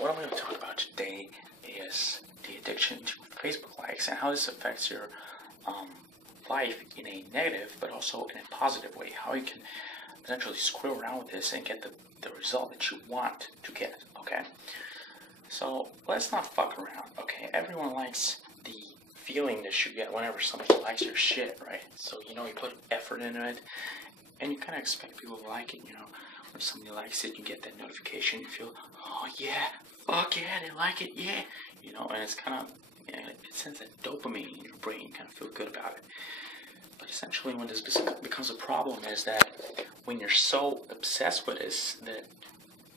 what I'm going to talk about today is the addiction to Facebook likes and how this affects your life in a negative but also in a positive way. How you can essentially screw around with this and get the result that you want to get, okay? So let's not fuck around, okay? Everyone likes the feeling that you get whenever somebody likes your shit, right? So, you put effort into it and you kind of expect people to like it, When somebody likes it, you get that notification, you feel, oh yeah, fuck yeah, they like it, yeah. And it's kind of, it sends that dopamine in your brain, you kind of feel good about it. But essentially when this becomes a problem is that when you're so obsessed with this that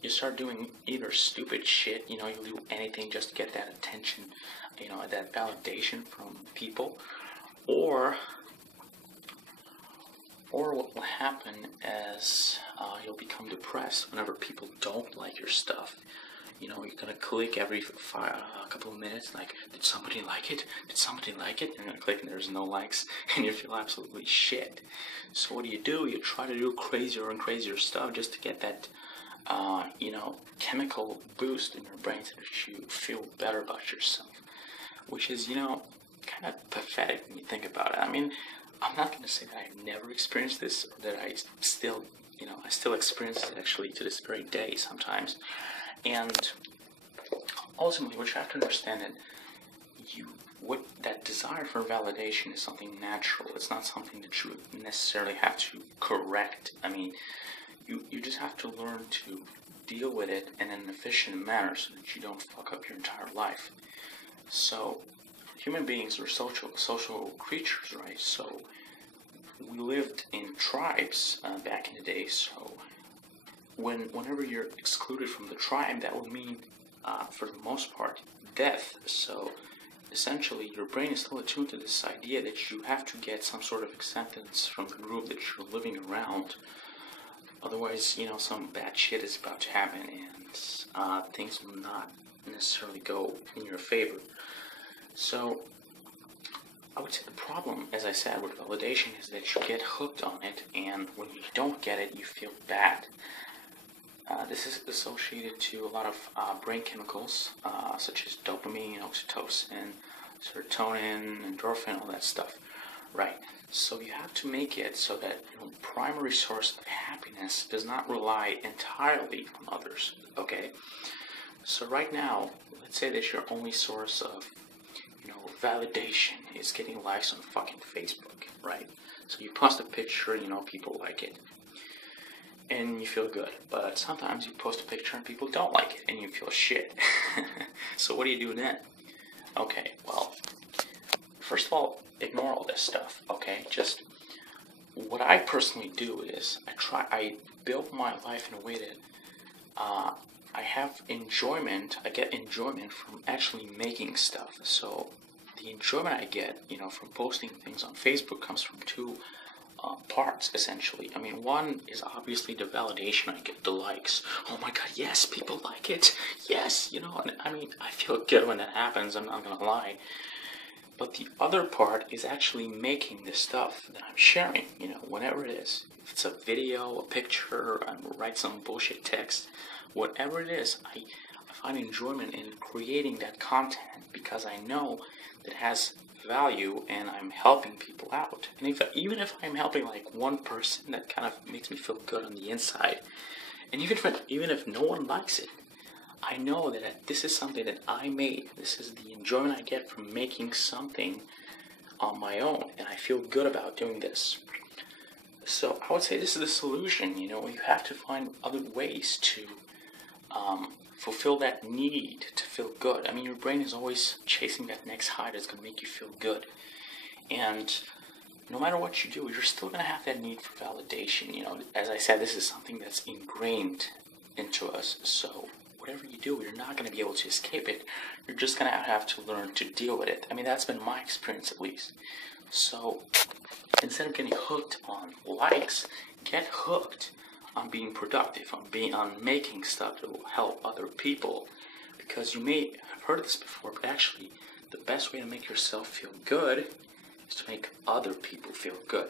you start doing either stupid shit, you'll do anything just to get that attention, that validation from people, or what will happen is you'll become depressed whenever people don't like your stuff. You're gonna click every couple of minutes, like, did somebody like it? Did somebody like it? You're gonna click and there's no likes, and you feel absolutely shit. So what do? You try to do crazier and crazier stuff just to get that, chemical boost in your brain so that you feel better about yourself. Which is, kind of pathetic when you think about it. I mean, I'm not gonna say that I've never experienced this, or that I still experience it actually to this very day sometimes. And ultimately, what you have to understand that that desire for validation is something natural. It's not something that you necessarily have to correct. I mean, you just have to learn to deal with it in an efficient manner so that you don't fuck up your entire life. So, human beings are social creatures, right? So, we lived in tribes back in the day, so whenever you're excluded from the tribe, that would mean, for the most part, death. So essentially, your brain is still attuned to this idea that you have to get some sort of acceptance from the group that you're living around. Otherwise, some bad shit is about to happen, and things will not necessarily go in your favor. So I would say the problem, as I said, with validation is that you get hooked on it, and when you don't get it, you feel bad. This is associated to a lot of brain chemicals, such as dopamine, oxytocin, serotonin, endorphin, all that stuff, right? So you have to make it so that your primary source of happiness does not rely entirely on others, okay? So right now, let's say that your only source of validation is getting likes on fucking Facebook, right? So you post a picture, people like it, and you feel good. But sometimes you post a picture and people don't like it, and you feel shit. So what do you do then? Okay, well, first of all, ignore all this stuff, okay? Just, what I personally do is, I build my life in a way that, I get enjoyment from actually making stuff. So the enjoyment I get, from posting things on Facebook comes from two parts, essentially. I mean, one is obviously the validation I get, the likes. Oh my god, yes, people like it. Yes, and I mean, I feel good when that happens, I'm not gonna lie. But the other part is actually making the stuff that I'm sharing, whatever it is. If it's a video, a picture, I write some bullshit text, whatever it is, I find enjoyment in creating that content because I know that it has value and I'm helping people out. And even if I'm helping like one person, that kind of makes me feel good on the inside. And even if no one likes it, I know that this is something that I made. This is the enjoyment I get from making something on my own, and I feel good about doing this. So I would say this is the solution. You have to find other ways to fulfill that need to feel good. I mean, your brain is always chasing that next high that's going to make you feel good. And no matter what you do, you're still going to have that need for validation. As I said, this is something that's ingrained into us. So whatever you do, you're not going to be able to escape it. You're just going to have to learn to deal with it. I mean, that's been my experience at least. So instead of getting hooked on likes, get hooked on being productive, on making stuff that will help other people. Because you may have heard this before, but actually the best way to make yourself feel good is to make other people feel good.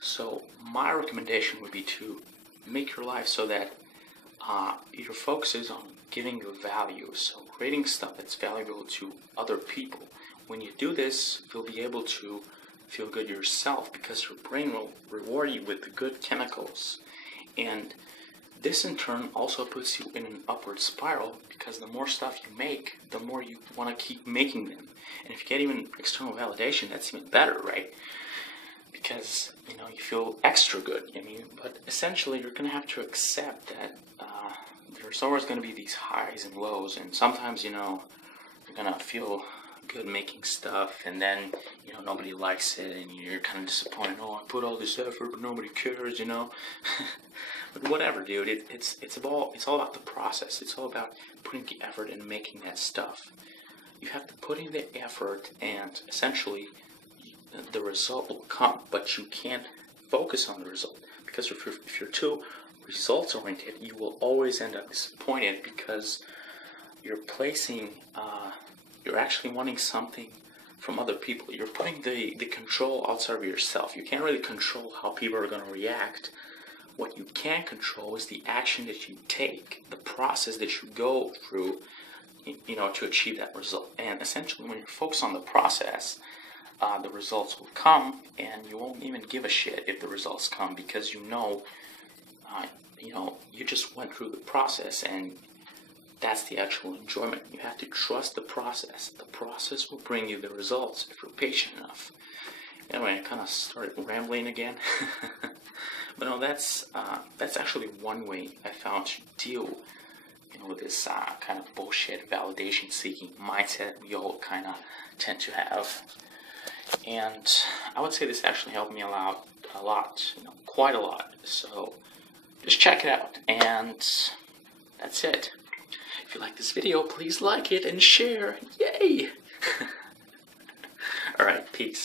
So my recommendation would be to make your life so that your focus is on giving you value, so creating stuff that's valuable to other people. When you do this, you'll be able to feel good yourself because your brain will reward you with the good chemicals. And this in turn also puts you in an upward spiral because the more stuff you make, the more you want to keep making them. And if you get even external validation, that's even better, right? Because, you know, you feel extra good. I mean, but essentially you're going to have to accept that there's always going to be these highs and lows, and sometimes, you know, you're going to feel good making stuff, and then, you know, nobody likes it, and you're kind of disappointed. Oh, I put all this effort, but nobody cares, you know. But whatever, dude. It's all about the process. It's all about putting the effort in making that stuff. You have to put in the effort, and essentially, the result will come. But you can't focus on the result, because if you're too results oriented, you will always end up disappointed because you're placing. You're actually wanting something from other people. You're putting the control outside of yourself. You can't really control how people are going to react. What you can control is the action that you take, the process that you go through, you know, to achieve that result. And essentially, when you focus on the process, the results will come, and you won't even give a shit if the results come because you know, you just went through the process, and that's the actual enjoyment. You have to trust the process. The process will bring you the results if you're patient enough. Anyway, I kind of started rambling again. But no, that's actually one way I found to deal, you know, with this kind of bullshit validation-seeking mindset we all kind of tend to have. And I would say this actually helped me a lot, you know, quite a lot. So just check it out, and that's it. If you like this video, please like it and share. Yay! Alright, peace.